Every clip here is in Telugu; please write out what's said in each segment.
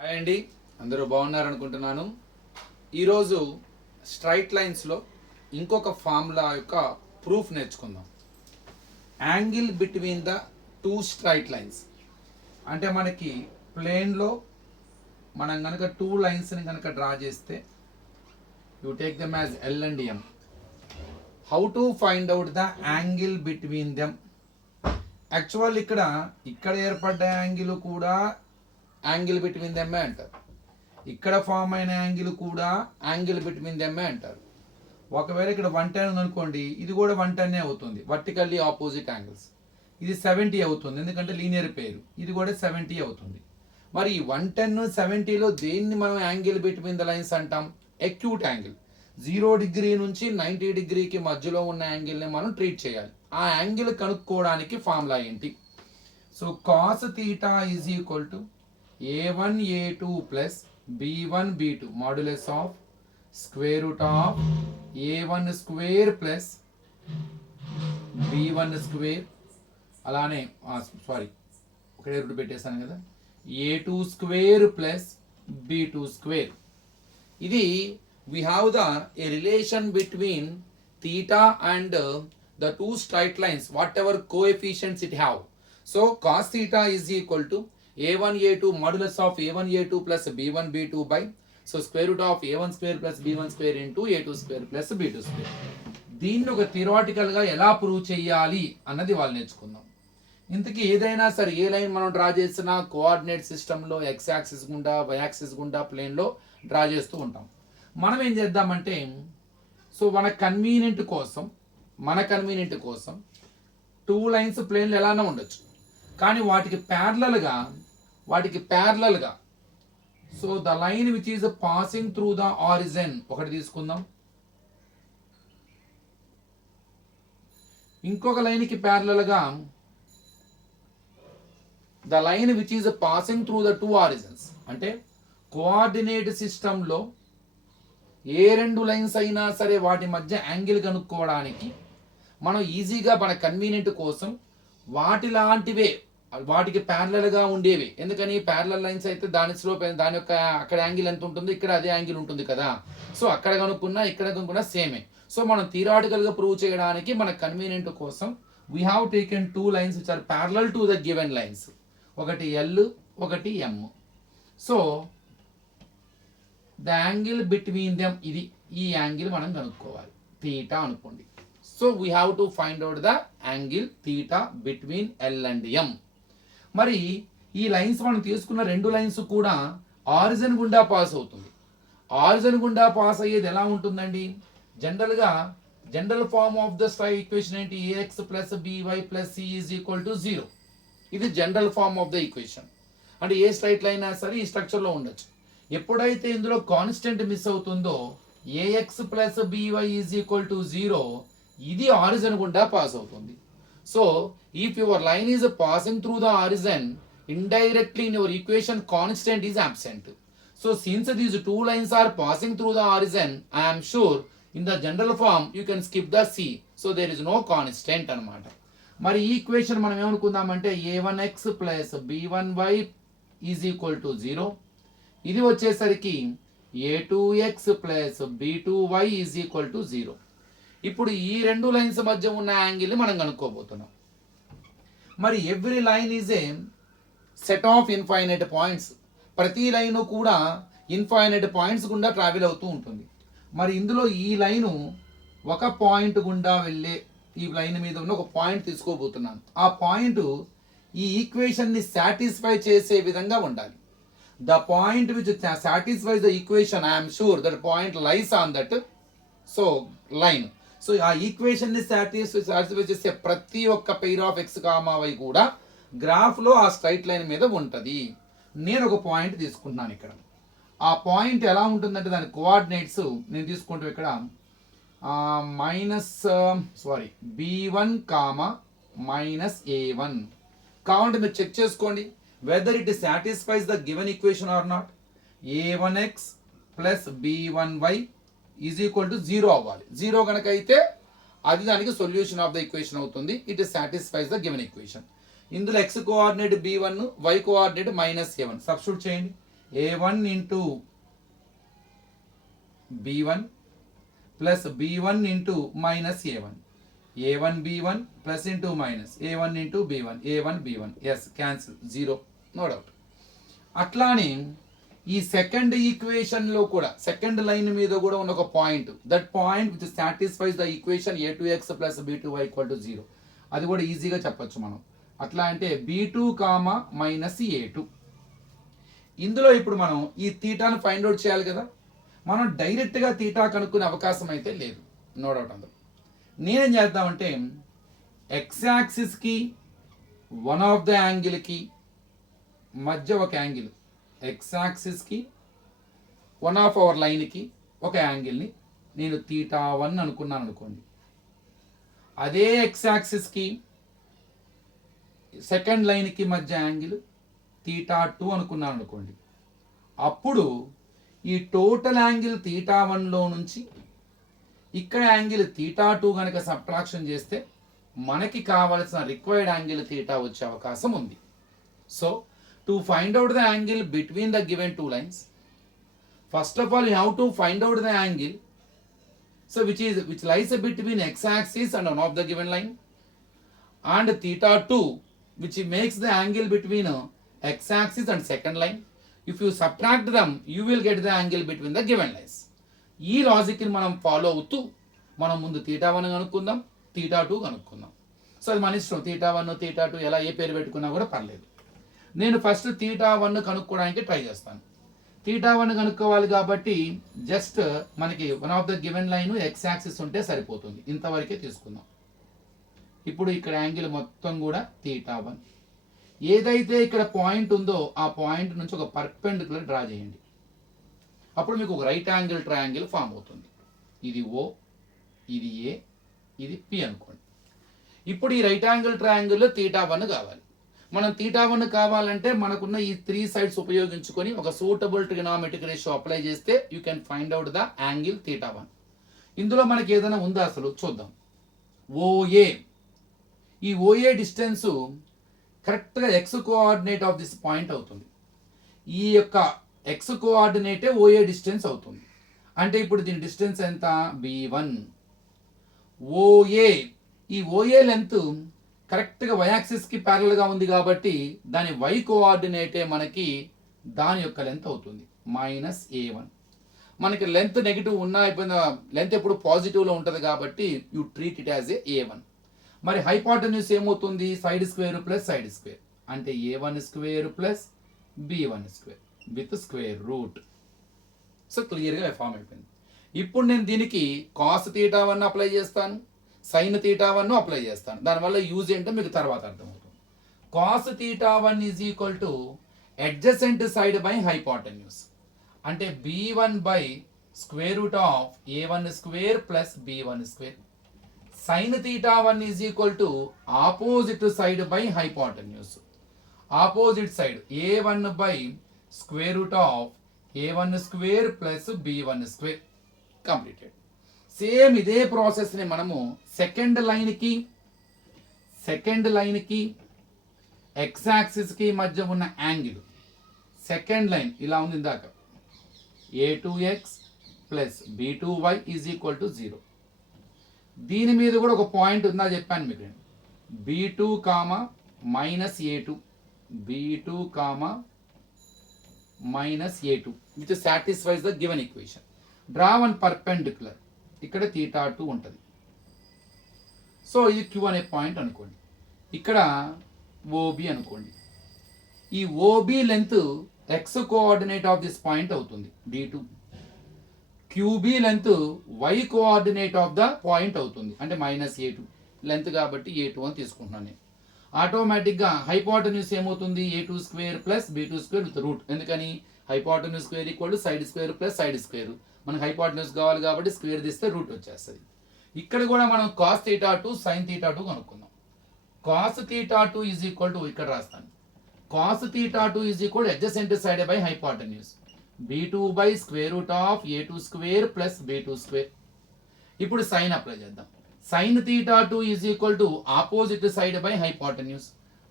హాయ్ అండి, అందరూ బాగున్నారనుకుంటున్నాను. ఈరోజు స్ట్రైట్ లైన్స్లో ఇంకొక ఫార్ములా యొక్క ప్రూఫ్ నేర్చుకుందాం. Angle between the two straight lines అంటే మనకి ప్లేన్లో మనం కనుక టూ లైన్స్ని కనుక డ్రా చేస్తే you take them as L and M. How to find out the angle between them. Actual ఇక్కడ ఏర్పడ్డ యాంగిల్ కూడా యాంగిల్ బిట్వీన్ దెమ్మే అంటారు. ఇక్కడ ఫామ్ అయిన యాంగిల్ కూడా యాంగిల్ బిట్వీన్ దెమ్మే అంటారు. ఒకవేళ ఇక్కడ 110 ఉందనుకోండి, ఇది కూడా 110 అవుతుంది, వర్టికల్లీ ఆపోజిట్ యాంగిల్స్. ఇది 70 అవుతుంది, ఎందుకంటే లీనియర్ పేరు. ఇది కూడా 70 అవుతుంది. మరి 110 70లో దేన్ని మనం యాంగిల్ బిట్వీన్ ద లైన్స్ అంటాం? Acute angle. 0 డిగ్రీ నుంచి 90 డిగ్రీకి మధ్యలో ఉన్న యాంగిల్ని మనం ట్రీట్ చేయాలి. ఆ యాంగిల్ కనుక్కోవడానికి ఫార్ములా ఏంటి? So cos theta is equal to a1 a2 plus b1 b2 modulus of square root of a1 square plus b1 square అలానే సారీ ఒకటే రూట్ పెట్టేసాను కదా, a2 square plus b2 square. ఇది we have a relation between theta and the two straight lines, whatever coefficients it have. So cos theta is equal to a1 a2 modulus of a1 a2 plus b1 b2 by so square root of a1 square plus b1 square into a2 square plus b2 square. దీన్ని ఒక థియరిటికల్ గా ఎలా ప్రూవ్ చేయాలి అన్నది వాళ్ళు నేర్చుకుందాం. ఇంతకీ ఏదైనా సరే ఏ లైన్ మనం డ్రా చేసినా కోఆర్డినేట్ సిస్టంలో ఎక్స్ యాక్సిస్ గుండా వై యాక్సిస్ గుండా ప్లేన్లో డ్రా చేస్తూ ఉంటాం. మనం ఏం చేద్దామంటే, సో మన కన్వీనియంట్ కోసం టూ లైన్స్ ప్లేన్లు ఎలానో ఉండొచ్చు, కానీ వాటికి ప్యారలల్గా so the line which is passing through the origin ఒకటి తీసుకుందాం, ఇంకొక లైన్కి ప్యారలల్గా the line which is passing through the two origins. అంటే కోఆర్డినేట్ సిస్టంలో ఏ రెండు లైన్స్ అయినా సరే వాటి మధ్య యాంగిల్ కనుక్కోవడానికి మనం ఈజీగా మన కన్వీనియంట్ కోసం వాటికి ప్యారలల్గా ఉండేవి. ఎందుకని ప్యారలల్ లైన్స్ అయితే దాని స్లోప్ దాని యొక్క అక్కడ యాంగిల్ ఎంత ఉంటుంది, ఇక్కడ అదే యాంగిల్ ఉంటుంది కదా. సో అక్కడ కనుక్కున్నా ఇక్కడ కనుక్కున్నా సేమే. సో మనం థియరాటికల్గా ప్రూవ్ చేయడానికి మన కన్వీనియంట్ కోసం we have taken two lines which are parallel to the given lines, ఒకటి ఎల్ ఒకటి M. So the angle between them ఈ యాంగిల్ మనం కనుక్కోవాలి, థీటా అనుకోండి. So we have to find out the angle theta between L and M. మరి ఈ లైన్స్ మనం తీసుకున్న రెండు లైన్స్ కూడా ఆరిజిన్ గుండా పాస్ అవుతుంది. ఆరిజిన్ గుండా పాస్ అయ్యేది ఎలా ఉంటుందండి? General form of the straight equation ఏంటి? ax plus by plus c is equal to 0. ఇది general form of the equation. అంటే ఏ స్ట్రైట్ లైన్ అయినా సరే ఈ స్ట్రక్చర్లో ఉండొచ్చు. ఎప్పుడైతే ఇందులో కాన్స్టెంట్ మిస్ అవుతుందో ax plus by is equal to 0, ఇది ఆరిజిన్ గుండా పాస్ అవుతుంది. So if your line is passing through the origin, indirectly in your equation constant is absent. So since these two lines are passing through the origin, I am sure in the general form you can skip the c. So there is no constant anamata. మరి ఈ ఈక్వేషన్ మనం ఏమనుకుందామంటే a1x plus b1y is equal to 0. ఇది వచ్చేసరికి a2x plus b2y is equal to 0. ఇప్పుడు ఈ రెండు లైన్స్ మధ్య ఉన్న యాంగిల్ని మనం కనుక్కోబోతున్నాం. మరి every line is a set of infinite points. ప్రతి లైను కూడా ఇన్ఫైనైట్ పాయింట్స్ గుండా ట్రావెల్ అవుతూ ఉంటుంది. మరి ఇందులో ఈ లైను ఒక పాయింట్ గుండా వెళ్ళే ఈ లైన్ మీద ఉన్న ఒక పాయింట్ తీసుకోబోతున్నాను. ఆ పాయింట్ ఈ ఈక్వేషన్ని సాటిస్ఫై చేసే విధంగా ఉండాలి. The point which satisfies the equation, I'm sure that point lies on that so line. So ఆ ఈక్వేషన్ని సాటిస్ఫై చేసే ప్రతి ఒక్క pair of x comma y కూడా గ్రాఫ్లో ఆ స్ట్రైట్ లైన్ మీద ఉంటుంది. నేను ఒక పాయింట్ తీసుకుంటున్నాను ఇక్కడ. ఆ పాయింట్ ఎలా ఉంటుందంటే దాని కోఆర్డినేట్స్ నేను తీసుకుంటూ ఇక్కడ b1 మైనస్ a1 కావాలంటే మీరు చెక్ చేసుకోండి whether it satisfies the given equation or not. a1x plus b1y is equal to 0 అవ్వాలి. 0 కనుక అయితే అది దానికి సొల్యూషన్ ఆఫ్ ద ఈక్వేషన్ అవుతుంది. It satisfies the given equation. ఇందులో x coordinate b1, y coordinate -a1 substitute చేయండి. a1 into b1 plus b1 into minus a1 b1 plus into minus a1 into b1 a1 b1 ఎస్ క్యాన్సిల్ 0 నో డౌట్. అట్లానే ఈ సెకండ్ ఈక్వేషన్ లో కూడా సెకండ్ లైన్ మీద కూడా ఉన్న ఒక point, that point which satisfies the equation a2x plus b2y equal to 0, అది కూడా ఈజీగా చెప్పొచ్చు మనం. అట్లా అంటే b2 కామా మైనస్ a2. ఇందులో ఇప్పుడు మనం ఈ తీటాను ఫైండ్ అవుట్ చేయాలి కదా. మనం డైరెక్ట్గా తీటా కనుక్కునే అవకాశం అయితే లేదు, నో డౌట్ అందులో. నేనేం చేద్దామంటే ఎక్స్ యాక్సిస్కి వన్ ఆఫ్ ద యాంగిల్కి మధ్య ఒక యాంగిల్, ఎక్స్ యాక్సిస్కి వన్ ఆఫ్ అవర్ లైన్కి ఒక యాంగిల్ని నేను θ1 అనుకున్నాను అనుకోండి. అదే ఎక్స్ యాక్సిస్కి సెకండ్ లైన్కి మధ్య యాంగిల్ θ2 అనుకున్నాను అనుకోండి. అప్పుడు ఈ టోటల్ యాంగిల్ θ1లో నుంచి ఇక్కడ యాంగిల్ θ2 కనుక సబ్ట్రాక్షన్ చేస్తే మనకి కావలసిన రిక్వైర్డ్ యాంగిల్ θ వచ్చే అవకాశం ఉంది. So to find out the angle between the given two lines, first of all you have to find out the angle so which lies between x-axis and one of the given line and θ2 which makes the angle between x-axis and second line. If you subtract them, you will get the angle between the given lines. ఈ లాజిక్ని మనం ఫాలో అవుతూ మనం ముందు θ1 కనుక్కుందాం, θ2 కనుక్కుందాం. సో అది మన ఇష్టం, θ1 θ2 ఎలా ఏ పేరు పెట్టుకున్నా కూడా పర్లేదు. నేను ఫస్ట్ θ1 కనుక్కోవడానికి ట్రై చేస్తాను. θ1 కనుక్కోవాలి కాబట్టి జస్ట్ మనకి one of the given line X axis ఉంటే సరిపోతుంది, ఇంతవరకే తీసుకుందాం. ఇప్పుడు ఇక్కడ యాంగిల్ మొత్తం కూడా θ1. ఏదైతే ఇక్కడ పాయింట్ ఉందో ఆ పాయింట్ నుంచి ఒక పర్పెండిక్యులర్ డ్రా చేయండి. అప్పుడు మీకు ఒక రైట్ యాంగిల్ ట్రయాంగిల్ ఫామ్ అవుతుంది. ఇది O, ఇది A, ఇది P అనుకోండి. ఇప్పుడు ఈ రైట్ యాంగిల్ ట్రయాంగిల్లో θ1 కావాలి. మనం θ1 కావాలంటే మనకున్న ఈ 3 సైడ్స్ ఉపయోగించుకొని ఒక సూటబుల్ ట్రిగనామెట్రిక్ రేషియో అప్లై చేస్తే you can find out the angle θ1. ఇందులో మనకి ఏదైనా ఉందా అసలు చూద్దాం. OA, ఈ OA డిస్టెన్స్ కరెక్ట్గా X coordinate of this point అవుతుంది. ఈ యొక్క ఎక్స్ కోఆర్డినేటే OA డిస్టెన్స్ అవుతుంది. అంటే ఇప్పుడు దీని డిస్టెన్స్ ఎంత, B1. OA, ఈ OA లెంత్ కరెక్ట్గా y యాక్సిస్కి ప్యారల్గా ఉంది కాబట్టి దాని y కోఆర్డినేటే మనకి దాని యొక్క లెంత్ అవుతుంది -A1. మనకి లెంత్ నెగిటివ్ ఉన్నా అయిపోయిన లెంత్ ఎప్పుడు పాజిటివ్లో ఉంటుంది కాబట్టి you treat it as A1. మరి హైపోటెన్యూస్ ఏమవుతుంది, side square plus side square, అంటే A1 square plus B1 square with square root. So క్లియర్గా ఫామ్ అయిపోయింది. ఇప్పుడు నేను దీనికి కాస్ θ1 అప్లై చేస్తాను, సైన్ θ1 అప్లై చేస్తాను. దానివల్ల యూజ్ ఏంటో మీకు తర్వాత అర్థమవుతుంది. Cos θ1 is equal to adjacent side by hypotenuse, అంటే B1 by square root of A1 square plus B1 square. Sine θ1 is equal to opposite side by hypotenuse, opposite side A1 by square root of A1 square plus B1 square. Completed. Same ఇదే ప్రాసెస్ని మనము సెకండ్ లైన్కి ఎక్స్ యాక్సిస్కి మధ్య ఉన్న యాంగిల్, సెకండ్ లైన్ ఇలా ఉంది ఇందాక, A2x plus B2y is equal to 0. దీని మీద కూడా ఒక పాయింట్ ఉందా చెప్పాను మీకు, B2 comma minus A2, B2 comma minus A2 which satisfies the given equation. Draw one perpendicular, ఇక్కడ θ2 ఉంటుంది. సో ఇది Q అనే పాయింట్ అనుకోండి, ఇక్కడ OB అనుకోండి. ఈ OB length X coordinate of this point అవుతుంది D2. QB length y coordinate of the point అవుతుంది, అంటే -A2 లెంత్ కాబట్టి A2 అని తీసుకుంటున్నాను నేను. ఆటోమేటిక్గా హైపోటెన్యూస్ ఏమవుతుంది, A2 square plus B2 square with root. ఎందుకని hypotenuse square equal to side square plus side square. మనకి హైపోటెన్యూస్ కావాలి కాబట్టి స్క్వేర్ తీస్తే రూట్ వచ్చేస్తుంది. ఇక్కడ కూడా మనం కాస్ θ2 సైన్ θ2 కనుక్కుందాం. కాస్ θ2 ఈజ్ ఈక్వల్ టు, ఇక్కడ రాస్తాను, cos θ2 is equal adjacent side by hypotenuse B2 by square root of A2 square plus B2 square. ఇప్పుడు సైన్ అప్లై చేద్దాం. Sine θ2 is equal to opposite side by hypotenuse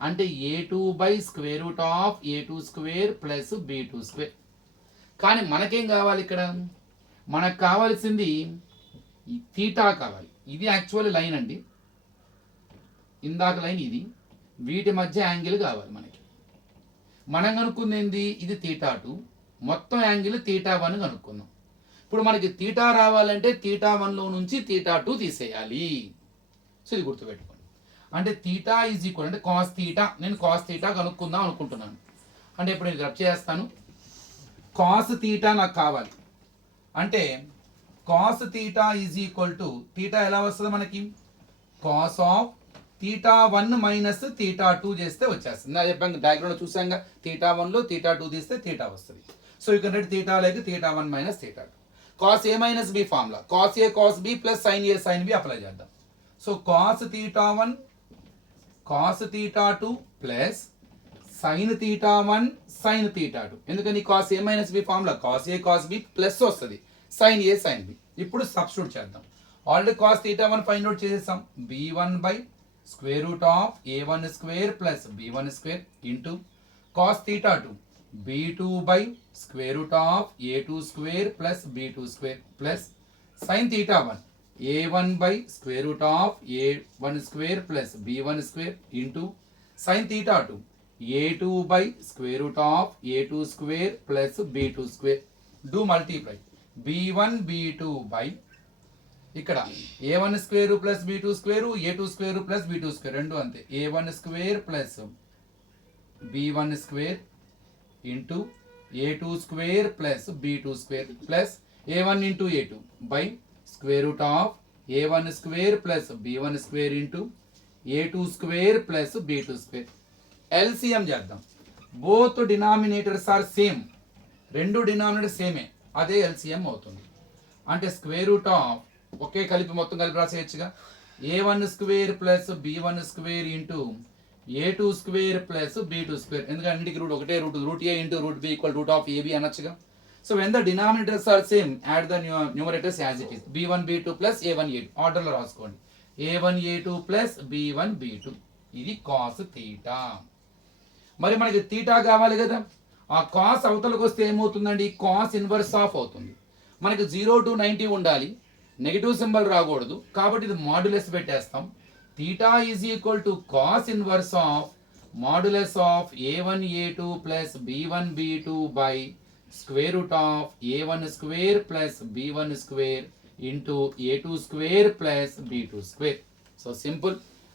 అంటే a2 by square root of a2 square plus b2 square. కానీ మనకేం కావాలి ఇక్కడ? మనకు కావాల్సింది తీటా కావాలి. ఇది యాక్చువల్ లైన్ అండి, ఇందాక లైన్ ఇది, వీటి మధ్య యాంగిల్ కావాలి మనకి. మనం కనుక్కుంది ఏంది? ఇది θ2, మొత్తం యాంగిల్ θ1 కనుక్కుందాం. ఇప్పుడు మనకి తీటా రావాలంటే θ1లో నుంచి θ2 తీసేయాలి. సో ఇది గుర్తుపెట్టుకోండి. అంటే తీటా ఈజ్ ఈక్వల్ అంటే కాస్ తీటా, నేను కాస్ తీటా కనుక్కుందాం అనుకుంటున్నాను. అంటే ఇప్పుడు నేను రబ్ చేస్తాను. కాస్ తీటా నాకు కావాలి అంటే cos theta is equal to theta ఎలా వస్తుంది మనకి? కాస్ ఆఫ్ θ1 మైనస్ θ2 చేస్తే వచ్చేస్తుంది. అది చెప్పాను, డయాగ్రామ్లో చూసాంగా, θ1లో θ2 తీస్తే తీటా వస్తుంది. So you can write theta like θ1 minus θ2. Cos A minus B formula, cos A cos B plus sine A sine B apply చేద్దాం. So cos θ1 cos θ2 plus sine θ1 sine θ2. ఎందుకని? Cos A minus B formula, cos A cos B plus వస్తుంది సైన్ ఏ సైన్ బి. ఇప్పుడు సబ్స్టిట్యూట్ చేద్దాం. ఆల్రెడీ కాస్ θ1 ఫైండ్ అవుట్ చేసేసాం. b1 by square root of a1 square plus b1 square into cos θ2 b2 by square root of a2 square plus b2 square plus sine θ1 a1 by square root of a1 square plus b1 square into sine θ2 a2 by square root of a2 square plus b2 square. Do multiply b1 b2 by ఇక్కడ a1 square plus b2 square a2 square plus b2 square రెండు అంతే, a1 square plus b1 square into a2 square plus b2 square plus a1 into a2 by square root of a1 square plus b1 square into a2 square plus b2 square. LCM చేద్దాం. బోత్ డినామినేటర్స్ ఆర్ సేమ్, రెండు డినామినేటర్ సేమే, అదే ఎల్సిఎం అవుతుంది. అంటే స్క్వేర్ రూట్ ఆఫ్ ఒకే కలిపి మొత్తం కలిపి రాసేయచ్చుగా, a1 square plus b1 square into a2 square plus b2 square. ఎందుకంటే అన్నిటికీ రూట్ ఒకటే, root a into root b equal root of ab అనొచ్చుగా. So when the denominators are same add the numerators as it is. b1 b2 plus a1 a2 ఆర్డర్లో రాసుకోండి. a1 a2 plus b1 b2. ఇది కాస్ తీటా. మరి మనకి తీటా కావాలి కదా, ఆ కాస్ అవతలకు వస్తే ఏమవుతుందండి? కాస్ ఇన్వర్స్ ఆఫ్ అవుతుంది. మనకి 0 to 90 ఉండాలి, నెగిటివ్ సింబల్ రాకూడదు, కాబట్టి ఇది మాడ్యులస్ పెట్టేస్తాం. Theta is equal to cos inverse of modulus of a1 a2 plus b1 b2 by square root of a1 square plus b1 square into a2 square plus b2 square. So simple,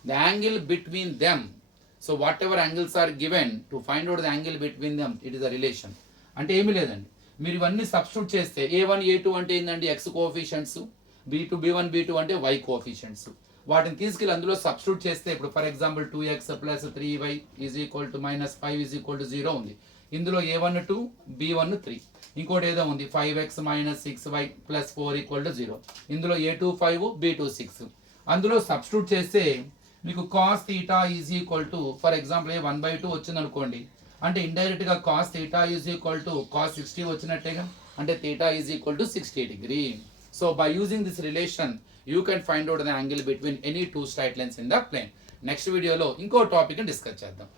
the angle between them. So whatever angles are given to find out the angle between them, it is the relation. అంటే ఏమీ లేదండి, మీరు ఇవన్నీ సబ్స్టిట్యూట్ చేస్తే a1 a2 అంటే ఏంటండి? x కోఎఫిషియెంట్స్, b1 b2 అంటే y కోఎఫిషియెంట్స్. వాటిని తీసుకెళ్ళి అందులో సబ్స్టిట్యూట్ చేస్తే, ఇప్పుడు for example 2x plus 3y is equal to minus 5 is equal to 0 ఉంది. ఇందులో a1 2 b1 3, ఇంకోటి ఏదో ఉంది 5x minus 6y plus 4 equal to 0. ఇందులో a2 5 b2 6. అందులో సబ్స్టిట్యూట్ చేస్తే మీకు cos theta is equal to for example 1/2 వచ్చింది అనుకోండి, అంటే ఇండైరెక్ట్ గా cos theta is equal to cos 60 వచ్చినట్టేగా, అంటే theta is equal to 60 degree. So by using this relation you can find out the angle between any two straight lines in the plane. Next వీడియోలో ఇంకో టాపిక్ డిస్కస్ చేద్దాం.